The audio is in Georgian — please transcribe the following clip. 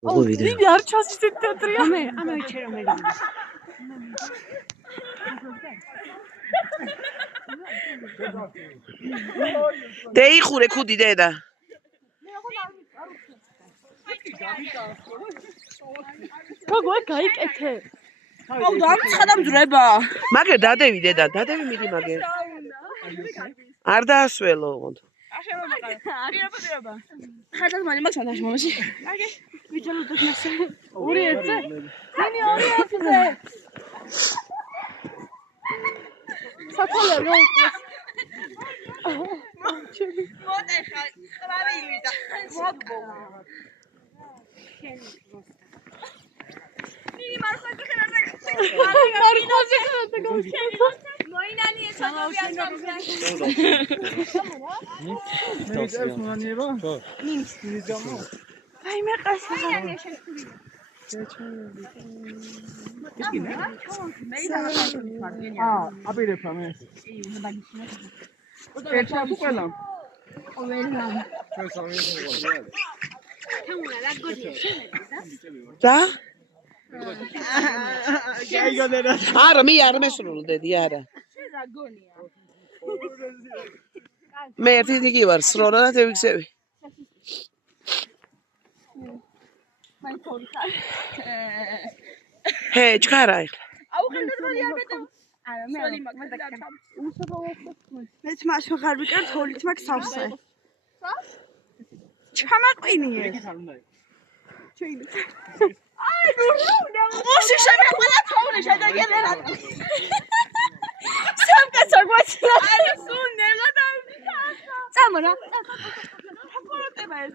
დიდი არ ჩას ისეთ თეატრია. ამე ვიჩე რომელი. დეიხურე ქუდი დედა. გოგო გაიკეთე. აუ დამცხადამძვრება. მაგერ დადევი დედა, დადევი მიდი მაგერ. არ დაასველო. პირობა. ხარდას მალე მაგ სანდაში მომაში. აგე. ვიჯალო დოსნასე. 2-1-ზე? ნინი 2-1-ზე. საფალე რო მოტეხა, ხვავილი და მოკა. ნინი მარხაზე ხერაზე. მარხაზე ხერაზე გავხსენე. მოინანი ესონოვია სამზე. მე წევს მონანება? ხო. ნინი ძამო. აი მე ყასა. მოინანი შეხვდი. აპირებდა მე. ერთი აბუ ყველა. და? გაიგონერა. არა, მე არ მესრულდედი, არა. რა გონია? მე ერთი დიგი ვარ, სროლა და თევიქსები. მაი ფორკა. ჰე, ჩქარა ეხლა. აუ ხელდროდი აბედო. არა მე სოლი მაგდა. მე თმაშ ხარ ვიკარ თოლით მაგ სავსე. ჩამაყვინიე. აი ნუ ხოში შემეყოლა თოვლი შედაგერერა. სამკაცო გვაჩლა. არა სულ ნელა და წამო რა. რა პოროტება ეს.